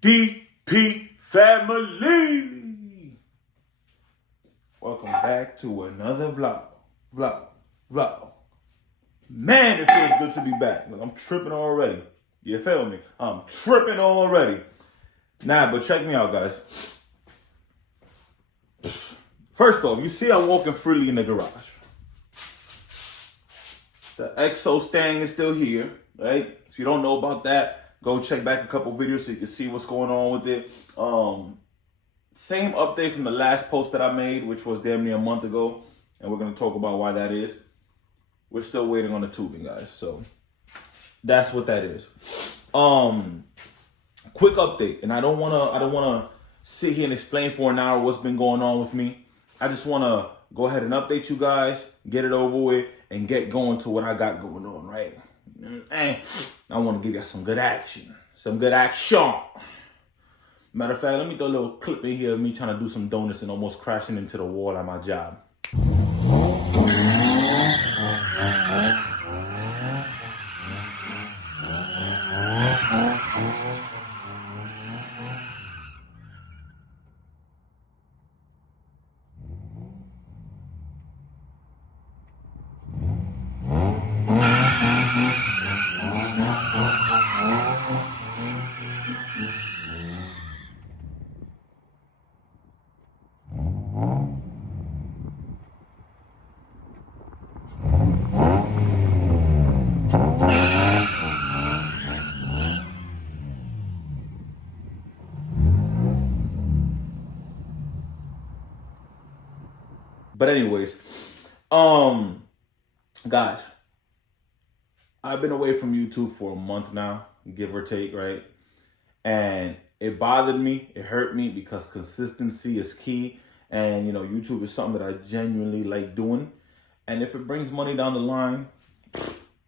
DP family. Welcome back to another vlog. Man, it feels good to be back. Look, I'm tripping already. You feel me? I'm tripping already. Nah, but check me out, guys. First off, you see I'm walking freely in the garage. The EXO stand is still here, right? If you don't know about that, go check back a couple videos so you can see what's going on with it. Same update from the last post that I made, which was damn near a month ago. And we're going to talk about why that is. We're still waiting on the tubing, guys. So that's what that is. Quick update. And I don't want to sit here and explain for an hour what's been going on with me. I just want to go ahead and update you guys, get it over with, and get going to what I got going on, right? And I want to give you some good action. Some good action. Matter of fact, let me throw a little clip in here of me trying to do some donuts and almost crashing into the wall at my job. But anyways, guys, I've been away from YouTube for a month now, give or take, right? And it bothered me, it hurt me because consistency is key. And, you know, YouTube is something that I genuinely like doing. And if it brings money down the line,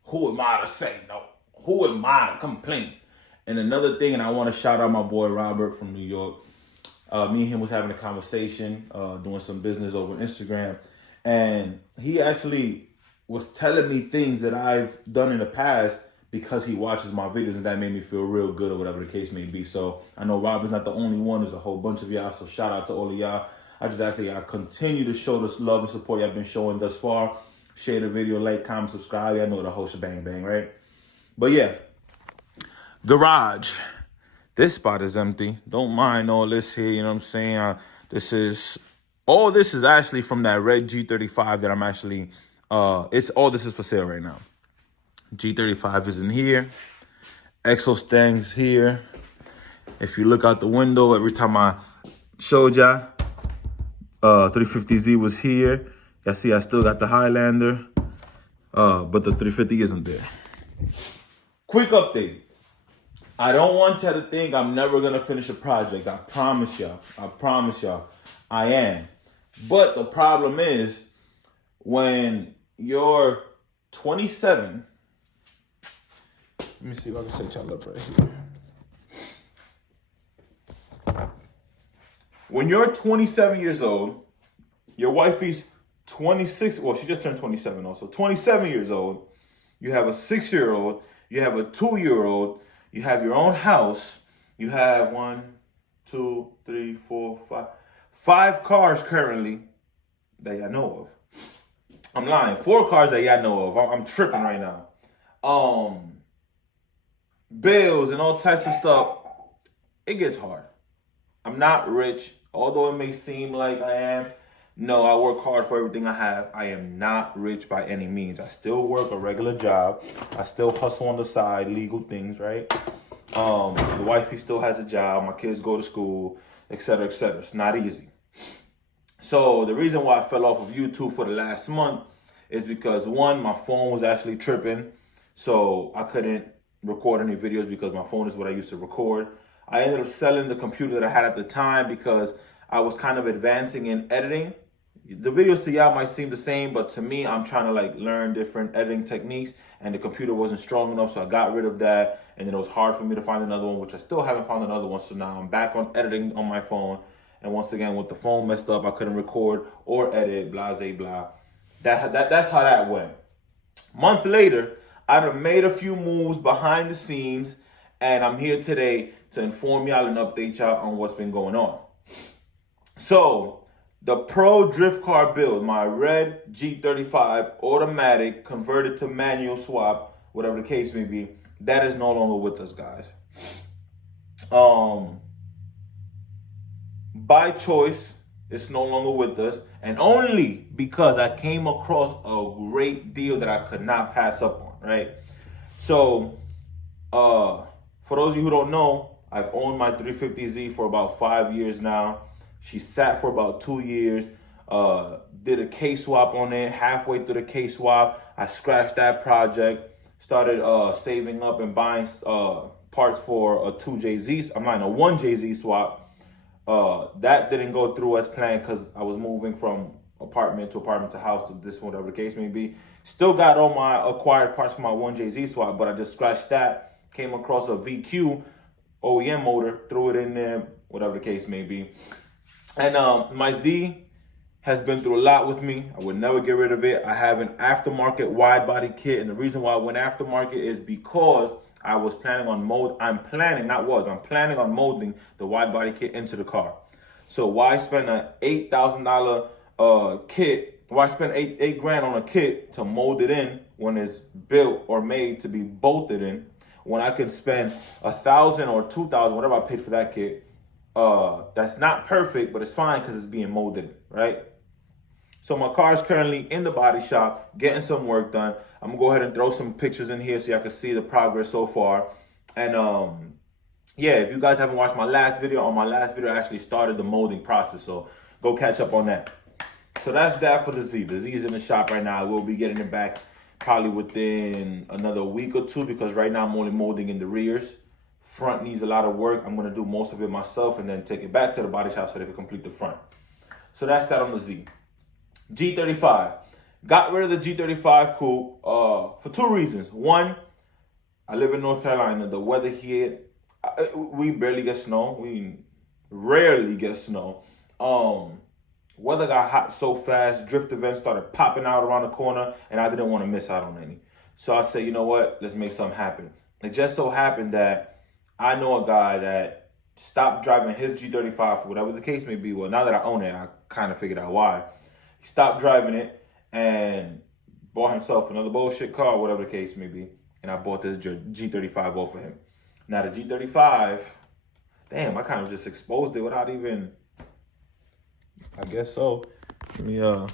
who am I to say no? Who am I to complain? And another thing, and I want to shout out my boy Robert from New York. Me and him was having a conversation, doing some business over Instagram. And he actually was telling me things that I've done in the past because he watches my videos, and that made me feel real good or whatever the case may be. So I know Robert's not the only one. There's a whole bunch of y'all. So shout out to all of y'all. I just ask that y'all continue to show this love and support y'all been showing thus far. Share the video, like, comment, subscribe. Y'all know the whole shebang bang, right? But yeah, garage. This spot is empty. Don't mind all this here, you know what I'm saying? This is actually from that red G35 that I'm actually, all this is for sale right now. G35 is in here. EXO stands here. If you look out the window, every time I showed y'all, 350Z was here. Y'all see I still got the Highlander, but the 350 isn't there. Quick update. I don't want y'all to think I'm never going to finish a project. I promise y'all. I am. But the problem is when you're 27. Let me see if I can set y'all up right here. When you're 27 years old, your wifey's 26. Well, she just turned 27 also. 27 years old. You have a 6-year-old. You have a 2-year-old. You have your own house. You have 5 cars currently that y'all know of. I'm lying. 4 cars that y'all know of. I'm tripping right now. Bills and all types of stuff. It gets hard. I'm not rich, although it may seem like I am. No, I work hard for everything I have. I am not rich by any means. I still work a regular job. I still hustle on the side, legal things, right? The wifey still has a job. My kids go to school, etc., etc. It's not easy. So the reason why I fell off of YouTube for the last month is because, one, my phone was actually tripping. So I couldn't record any videos because my phone is what I used to record. I ended up selling the computer that I had at the time because I was kind of advancing in editing. The videos to y'all might seem the same, but to me, I'm trying to learn different editing techniques, and the computer wasn't strong enough, so I got rid of that. And then it was hard for me to find another one, which I still haven't found another one. So now I'm back on editing on my phone. And once again, with the phone messed up, I couldn't record or edit, blah, blah, blah. That's how that went. Month later, I'd have made a few moves behind the scenes, and I'm here today to inform y'all and update y'all on what's been going on. So, the Pro Drift Car build, my red G35 automatic converted to manual swap, whatever the case may be, that is no longer with us, guys. By choice, it's no longer with us, and only because I came across a great deal that I could not pass up on, right? So, for those of you who don't know, I've owned my 350Z for about 5 years now. She sat for about 2 years. Did a K-swap on it. Halfway through the K-swap, I scratched that project. Started saving up and buying parts for a 2JZ. I'm not a 1JZ swap. That didn't go through as planned because I was moving from apartment to house to this, whatever the case may be. Still got all my acquired parts for my 1JZ swap, but I just scratched that. Came across a VQ OEM motor, threw it in there, whatever the case may be. And my Z has been through a lot with me. I would never get rid of it. I have an aftermarket wide body kit, and the reason why I went aftermarket is because I was planning on I'm planning on molding the wide body kit into the car. So why spend an $8,000 kit? Why spend eight grand on a kit to mold it in when it's built or made to be bolted in, when I can spend $1,000 or $2,000, whatever I paid for that kit? That's not perfect, but it's fine because it's being molded, right? So my car is currently in the body shop, getting some work done. I'm gonna go ahead and throw some pictures in here so y'all can see the progress so far. And yeah, if you guys haven't watched my last video, I actually started the molding process, so go catch up on that. So that's that for the Z. The Z is in the shop right now. I will be getting it back probably within another week or two, because right now I'm only molding in the rears. Front needs a lot of work. I'm gonna do most of it myself and then take it back to the body shop so they can complete the front. So that's that on the Z. G35. Got rid of the G35 coupe for two reasons. One, I live in North Carolina. The weather here, we barely get snow. We rarely get snow. Weather got hot so fast, drift events started popping out around the corner, and I didn't want to miss out on any. So I said, you know what, let's make something happen. It just so happened that I know a guy that stopped driving his G35 for whatever the case may be. Well, now that I own it, I kind of figured out why. He stopped driving it and bought himself another bullshit car, whatever the case may be. And I bought this G35 off of him. Now the G35, damn, I kind of just exposed it without even, I guess so. Let me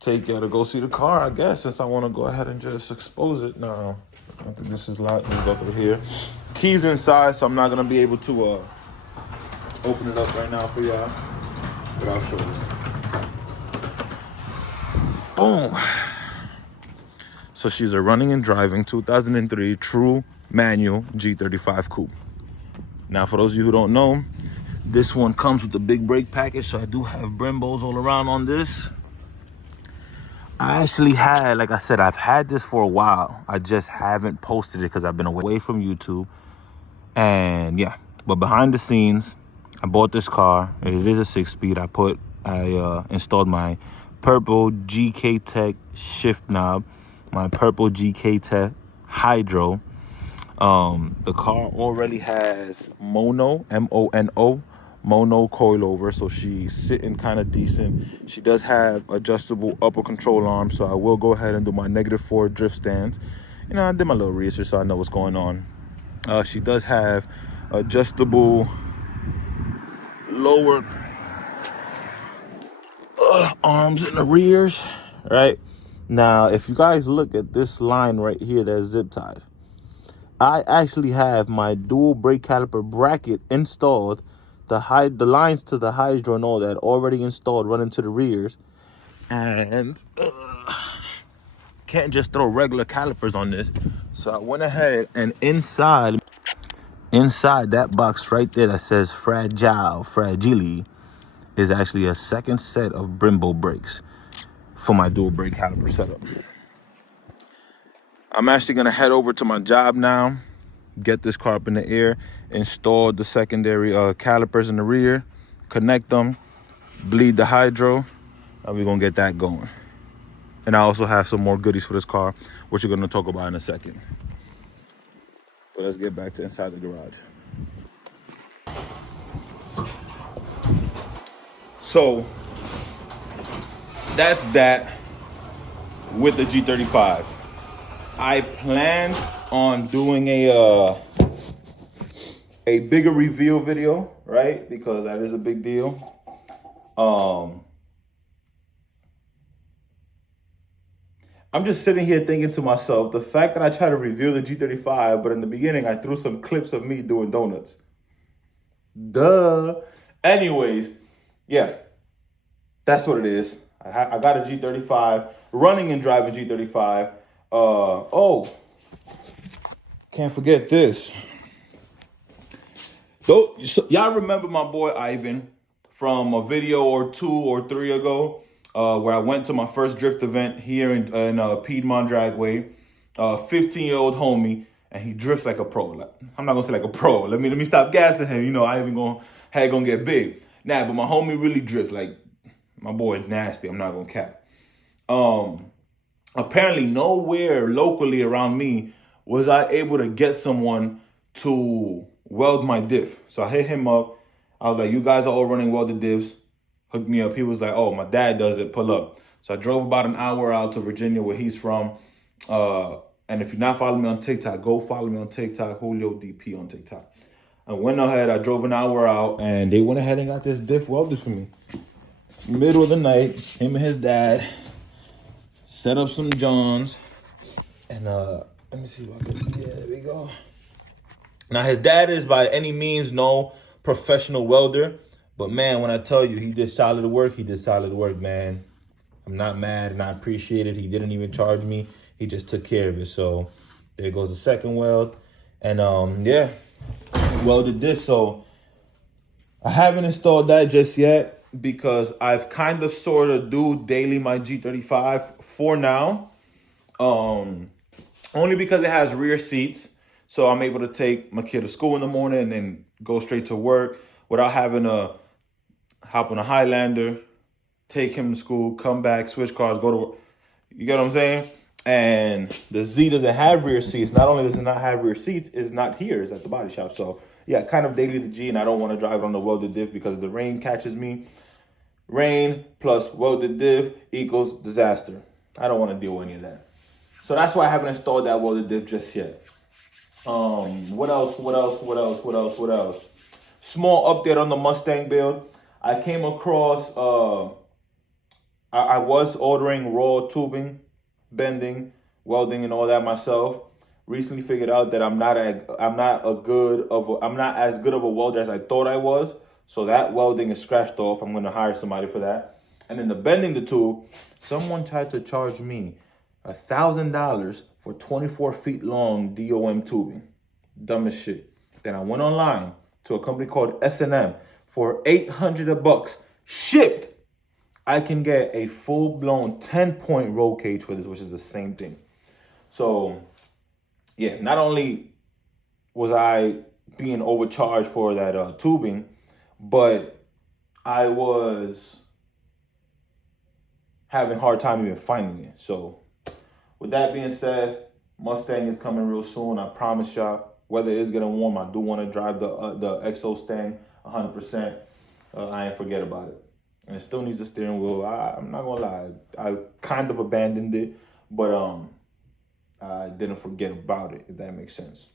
take you to go see the car, I guess, since I want to go ahead and just expose it. No, I think this is locked. Let me go through here. Keys inside, so I'm not going to be able to open it up right now for y'all, but I'll show you. Boom. So she's a running and driving 2003 true manual G35 coupe. Now, for those of you who don't know, this one comes with the big brake package, so I do have Brembos all around on this. I actually had, like I said, I've had this for a while. I just haven't posted it because I've been away from YouTube. And yeah, but behind the scenes, I bought this car. It is a 6-speed. I installed my purple GK Tech shift knob, my purple GK Tech hydro. The car already has mono, M-O-N-O, mono coilover, so she's sitting kind of decent. She does have adjustable upper control arm, so I will go ahead and do my -4 drift stance. You know, I did my little research, so I know what's going on. She does have adjustable lower arms in the rears, right? Now, if you guys look at this line right here that's zip tied, I actually have my dual brake caliper bracket installed. The lines to the hydro and all that already installed, running to the rears, and can't just throw regular calipers on this. So I went ahead and inside that box right there that says fragile is actually a second set of Brembo brakes for my dual brake caliper setup. I'm actually gonna head over to my job now, get this car up in the air, install the secondary calipers in the rear, connect them, bleed the hydro, and we're gonna get that going. And I also have some more goodies for this car, which we're gonna talk about in a second. But let's get back to inside the garage. So that's that with the G35. I plan on doing a bigger reveal video, right? Because that is a big deal. I'm just sitting here thinking to myself, the fact that I try to reveal the G35, but in the beginning I threw some clips of me doing donuts. Duh. Anyways, yeah, that's what it is. I got a G35, running and driving G35. Oh, can't forget this. So, y'all remember my boy Ivan from a video or 2 or 3 ago, where I went to my first drift event here in Piedmont Dragway. 15-year-old homie, and he drifts like a pro. Like, I'm not gonna say like a pro. Let me stop gassing him. You know, I ain't even gonna get big. Nah, but my homie really drifts. Like, my boy nasty. I'm not gonna cap. Apparently nowhere locally around me was I able to get someone to weld my diff. So I hit him up. I was like, you guys are all running welded diffs. Hooked me up. He was like, oh, my dad does it. Pull up. So I drove about an hour out to Virginia, where he's from. And if you're not following me on TikTok, go follow me on TikTok, Julio DP on TikTok. I went ahead, I drove an hour out, and they went ahead and got this diff welded for me. Middle of the night, him and his dad set up some Johns. And let me see what I can, yeah, there we go. Now, his dad is by any means no professional welder. But man, when I tell you he did solid work, man. I'm not mad and I appreciate it. He didn't even charge me. He just took care of it. So there goes the second weld. And yeah, welded this. So I haven't installed that just yet because I've kind of sort of do daily my G35 for now. Only because it has rear seats. So I'm able to take my kid to school in the morning and then go straight to work without having to hop on a Highlander, take him to school, come back, switch cars, go to work. You get what I'm saying? And the Z doesn't have rear seats. Not only does it not have rear seats, it's not here. It's at the body shop. So yeah, kind of daily the G, and I don't want to drive on the welded diff because if the rain catches me, rain plus welded diff equals disaster. I don't want to deal with any of that. So that's why I haven't installed that welded diff just yet. What else? Small update on the Mustang build. I came across, I was ordering raw tubing, bending, welding, and all that myself. Recently figured out that I'm not as good of a welder as I thought I was. So that welding is scratched off. I'm gonna hire somebody for that. And then the bending the tube, someone tried to charge me $1,000 for 24 feet long DOM tubing. Dumb as shit. Then I went online to a company called S&M for $800 shipped. I can get a full-blown 10-point roll cage for this, which is the same thing. So, yeah, not only was I being overcharged for that tubing, but I was having a hard time even finding it. So, with that being said, Mustang is coming real soon. I promise y'all. Weather is getting warm. I do want to drive the Exo Stang 100%. I ain't forget about it. And it still needs a steering wheel. I'm not gonna lie. I kind of abandoned it, but I didn't forget about it, if that makes sense.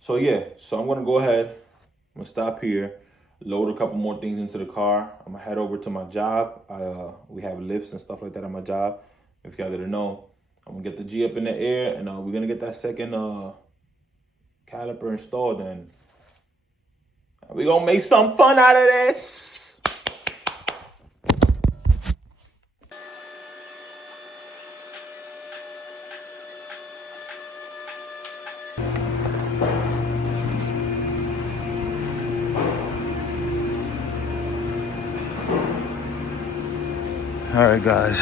So yeah, so I'm gonna go ahead. I'm gonna stop here, load a couple more things into the car. I'm gonna head over to my job. We have lifts and stuff like that at my job. If you guys didn't know, I'm gonna get the G up in the air, and we're gonna get that second caliper installed, and we're gonna make some fun out of this. All right, guys,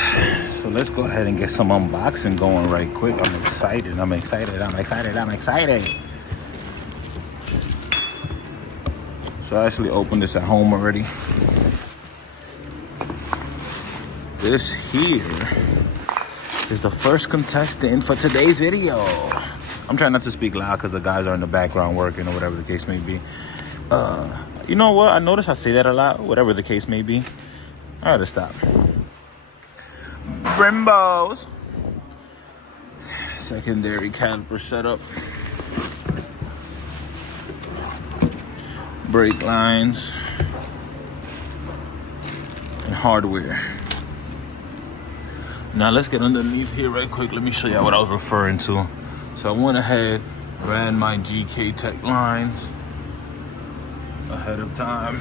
so let's go ahead and get some unboxing going right quick. I'm excited. So I actually opened this at home already. This here is the first contestant for today's video. I'm trying not to speak loud because the guys are in the background working or whatever the case may be. You know what? I notice I say that a lot, whatever the case may be. I gotta stop. Brimbos. Secondary caliper setup. Brake lines. And hardware. Now let's get underneath here right quick. Let me show you what I was referring to. So I went ahead, ran my GK Tech lines ahead of time.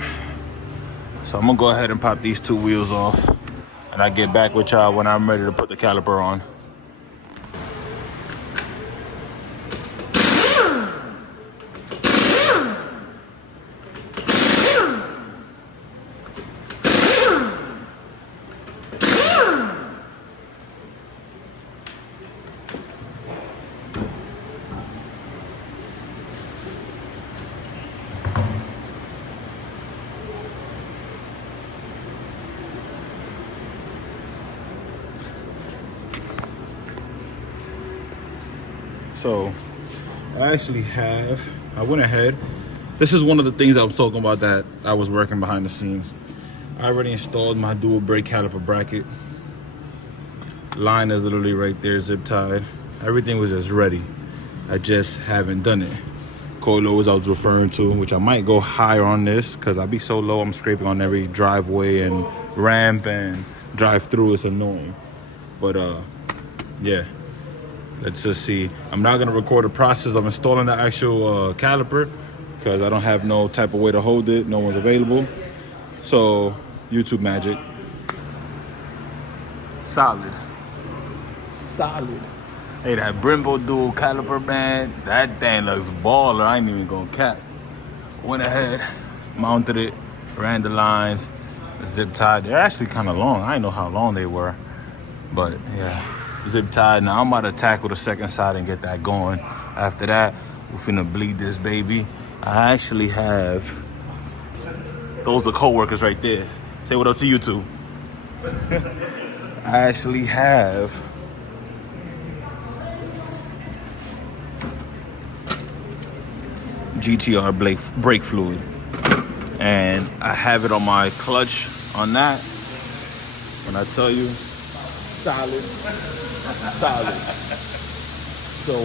So I'm gonna go ahead and pop these two wheels off, and I'll get back with y'all when I'm ready to put the caliper on. So I went ahead. This is one of the things I was talking about that I was working behind the scenes. I already installed my dual brake caliper bracket. Line is literally right there, zip tied. Everything was just ready. I just haven't done it. Coilovers I was referring to, which I might go higher on this because I be so low, I'm scraping on every driveway and ramp and drive through. It's annoying. But yeah. Let's just see. I'm not gonna record the process of installing the actual caliper because I don't have no type of way to hold it. No one's available. So YouTube magic. Solid. Hey, that Brembo dual caliper, man, that thing looks baller. I ain't even gonna cap. Went ahead, mounted it, ran the lines, zip tied. They're actually kind of long. I didn't know how long they were, but yeah. Zip tied. Now I'm about to tackle the second side and get that going. After that, we're finna bleed this baby. I actually have, those are co-workers right there. Say what up to YouTube. I actually have GTR brake fluid. And I have it on my clutch on that. When I tell you, solid. So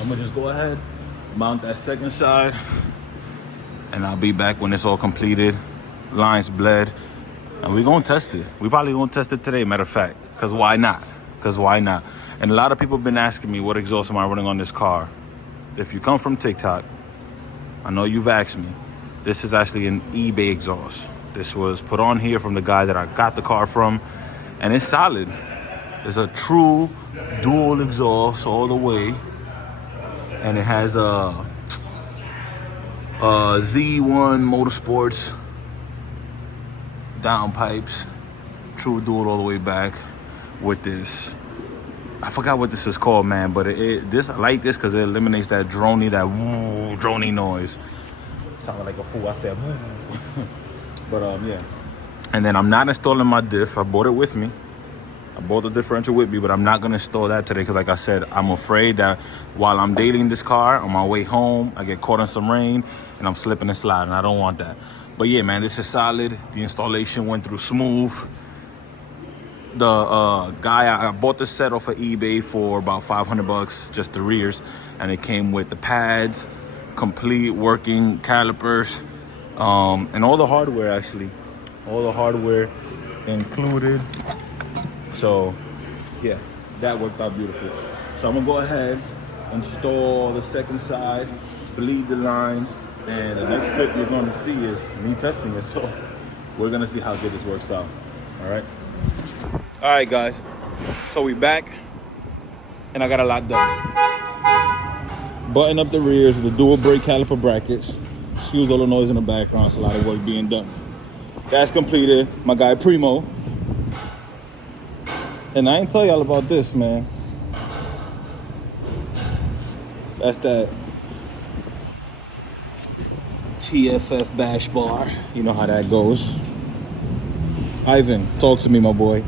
I'm gonna just go ahead, mount that second side, and I'll be back when it's all completed. Lines bled, and we're gonna test it. We probably gonna test it today, matter of fact, because why not? And a lot of people have been asking me what exhaust am I running on this car. If you come from TikTok, I know you've asked me. This is actually an eBay exhaust. This was put on here from the guy that I got the car from, and it's solid. It's a true dual exhaust all the way, and it has a Z1 Motorsports downpipes, true dual all the way back with this. I forgot what this is called, man, but I like this because it eliminates that drony noise. Sounded like a fool. I said, but yeah. And then I'm not installing my diff. I bought it with me. I bought the differential with me, but I'm not gonna install that today because, like I said, I'm afraid that while I'm dating this car on my way home, I get caught in some rain and I'm slipping and sliding. I don't want that. But yeah, man, this is solid. The installation went through smooth. The guy, I bought this set off of eBay for about $500, just the rears, and it came with the pads, complete working calipers, and all the hardware actually. All the hardware included. So yeah, that worked out beautiful. So I'm gonna go ahead, install the second side, bleed the lines, and the next clip you're gonna see is me testing it. So we're gonna see how good this works out. All right guys, so we back, and I got a lot done. Button up the rears with the dual brake caliper brackets. Excuse all the noise in the background, it's a lot of work being done. That's completed. My guy Primo. And I ain't tell y'all about this, man. That's that TFF bash bar. You know how that goes. Ivan, talk to me, my boy.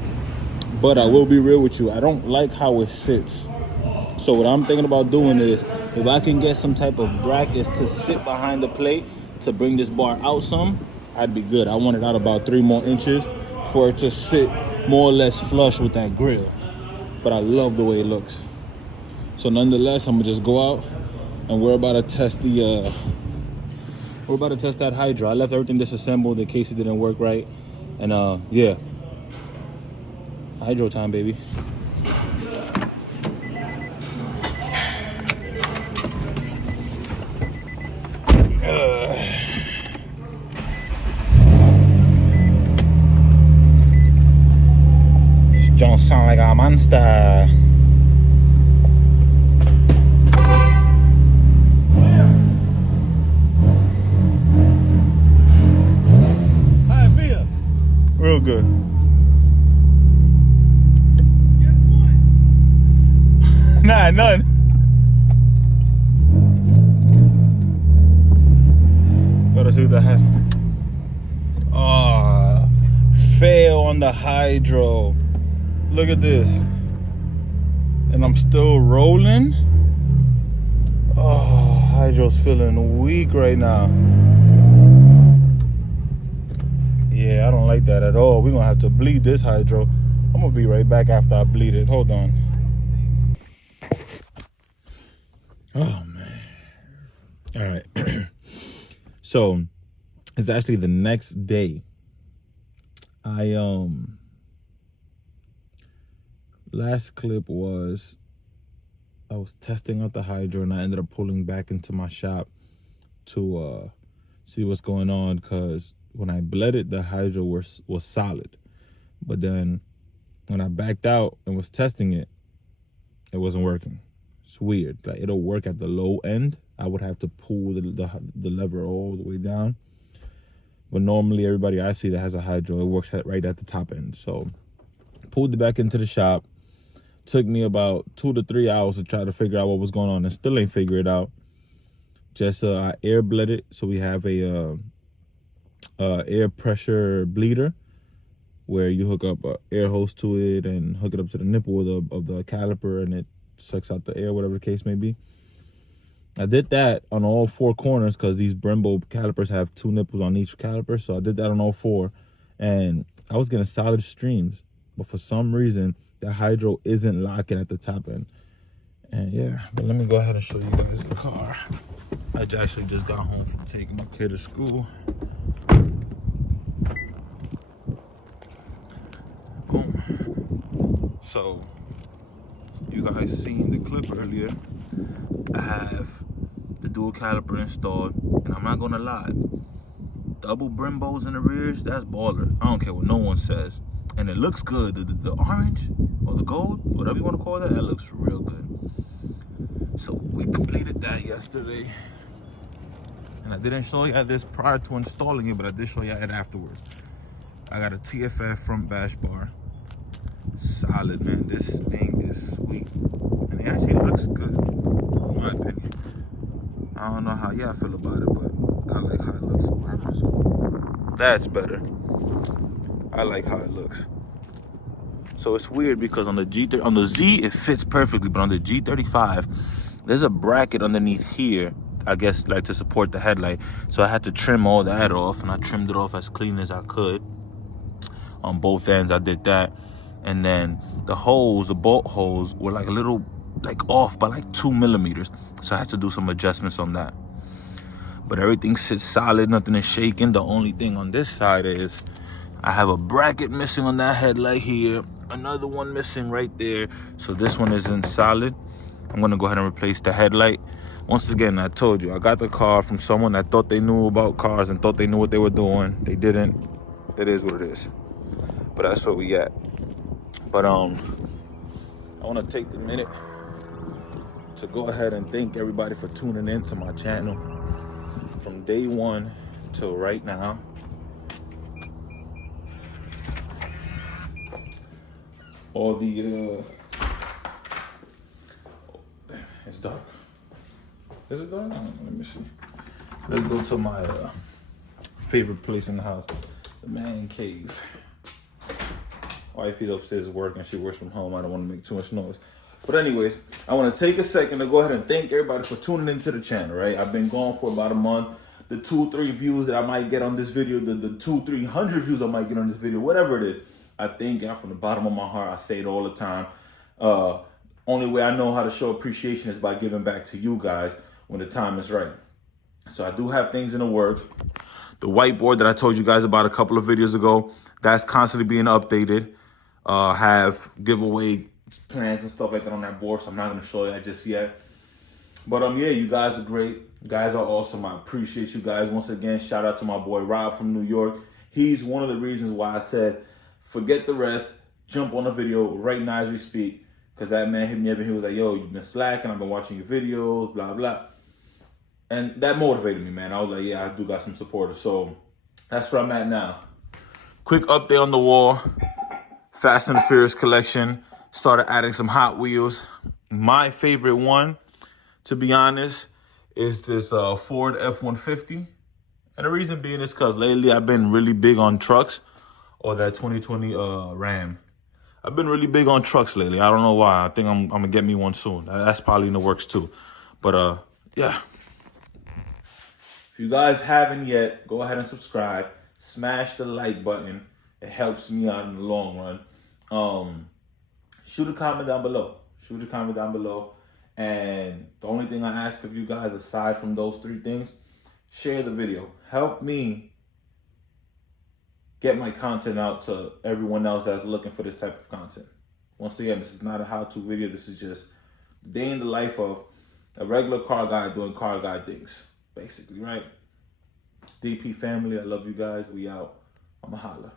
But I will be real with you. I don't like how it sits. So what I'm thinking about doing is, if I can get some type of brackets to sit behind the plate, to bring this bar out some, I'd be good. I want it out about 3 more inches for it to sit more or less flush with that grill. But I love the way it looks. So nonetheless, I'm gonna just go out and we're about to test that hydro. I left everything disassembled in case it didn't work right. And yeah, hydro time, baby. Don't sound like a monster. How I feel? Real good. Guess what? Nah, none. Gotta do the fail on the hydro. Look at this. And I'm still rolling. Oh, hydro's feeling weak right now. Yeah, I don't like that at all. We're gonna have to bleed this hydro. I'm gonna be right back after I bleed it. Hold on. Oh man. All right. So it's actually the next day. Last clip was I was testing out the hydro and I ended up pulling back into my shop to see what's going on, because when I bled it, the hydro was solid. But then when I backed out and was testing it, it wasn't working. It's weird. Like, it'll work at the low end. I would have to pull the lever all the way down. But normally everybody I see that has a hydro, it works right at the top end. So pulled it back into the shop. Took me about 2 to 3 hours to try to figure out what was going on, and still ain't figure it out. Just I air bled it, so we have a air pressure bleeder where you hook up a air hose to it and hook it up to the nipple of the caliper, and it sucks out the air, whatever the case may be. I did that on all 4 corners because these Brembo calipers have 2 nipples on each caliper, so I did that on all 4, and I was getting solid streams, but for some reason the hydro isn't locking at the top end. And yeah, but let me go ahead and show you guys the car. I actually just got home from taking my kid to school. Boom. So you guys seen the clip earlier. I have the dual caliper installed, and I'm not gonna lie, double Brembos in the rears, that's baller. I don't care what no one says. And it looks good. The orange or the gold, whatever you want to call that looks real good. So we completed that yesterday. And I didn't show you this prior to installing it, but I did show you it afterwards. I got a TFF front bash bar. Solid, man. This thing is sweet. And it actually looks good, in my opinion. I don't know how y'all feel about it, but I like how it looks. Where am I so? That's better. I like how it looks. So it's weird because on the Z it fits perfectly, but on the G35 there's a bracket underneath here, I guess, like to support the headlight. So I had to trim all that off, and I trimmed it off as clean as I could on both ends. I did that, and then the bolt holes were like a little off by like 2 millimeters, so I had to do some adjustments on that. But everything sits solid, nothing is shaking. The only thing on this side is I have a bracket missing on that headlight here, another one missing right there. So this one isn't solid. I'm gonna go ahead and replace the headlight. Once again, I told you, I got the car from someone that thought they knew about cars and thought they knew what they were doing. They didn't. It is what it is. But that's where we at. But I wanna take the minute to go ahead and thank everybody for tuning in to my channel from day one till right now. All the it's dark. Is it dark? Let me see. Let's go to my favorite place in the house, the man cave. Wifey's upstairs working. She works from home. I don't want to make too much noise. But anyways, I want to take a second to go ahead and thank everybody for tuning into the channel, right? I've been gone for about a month. the 2-3 views that I might get on this video, the 200-300 views I might get on this video, whatever it is. I thank y'all from the bottom of my heart. I say it all the time. Only way I know how to show appreciation is by giving back to you guys when the time is right. So I do have things in the works. The whiteboard that I told you guys about a couple of videos ago, that's constantly being updated. Have giveaway plans and stuff like that on that board, so I'm not going to show you that just yet. But yeah, you guys are great. You guys are awesome. I appreciate you guys. Once again, shout out to my boy Rob from New York. He's one of the reasons why I said, forget the rest, jump on the video right now as we speak. Because that man hit me up and he was like, yo, you've been slacking. I've been watching your videos, blah, blah. And that motivated me, man. I was like, yeah, I do got some supporters. So that's where I'm at now. Quick update on the wall. Fast and the Furious collection. Started adding some Hot Wheels. My favorite one, to be honest, is this Ford F-150. And the reason being is because lately I've been really big on trucks, or that 2020 Ram. I've been really big on trucks lately. I don't know why. I think I'm going to get me one soon. That's probably in the works too. But yeah. If you guys haven't yet, go ahead and subscribe. Smash the like button. It helps me out in the long run. Shoot a comment down below. Shoot a comment down below. And the only thing I ask of you guys, aside from those 3 things, share the video. Help me get my content out to everyone else that's looking for this type of content. Once again, this is not a how-to video. This is just a day in the life of a regular car guy doing car guy things, basically, right? DP family, I love you guys. We out. I'ma holla.